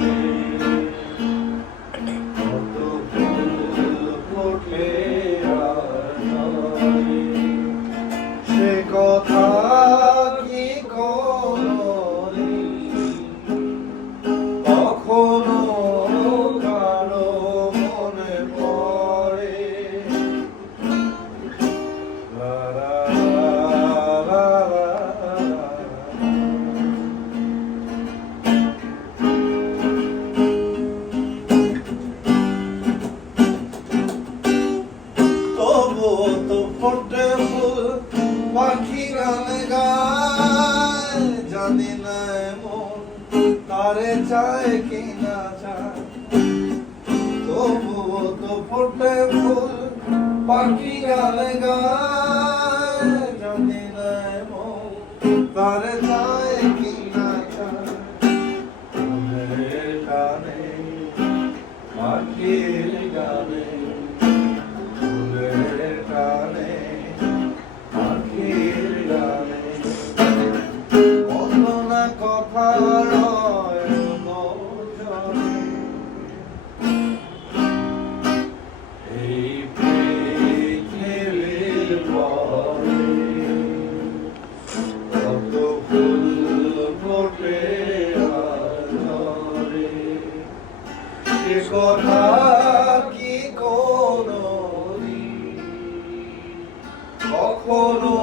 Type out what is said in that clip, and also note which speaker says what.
Speaker 1: Thank you. তো ফোটে ফুল, পাখি গান গায়। জানি না এমন তারে চায় কি না চায়। তবুও তো ফোটে ফুল, পাখি গান গায়। জানি না এমন তারে চায় কি না চায় কানে কথা কি কোনো কখনো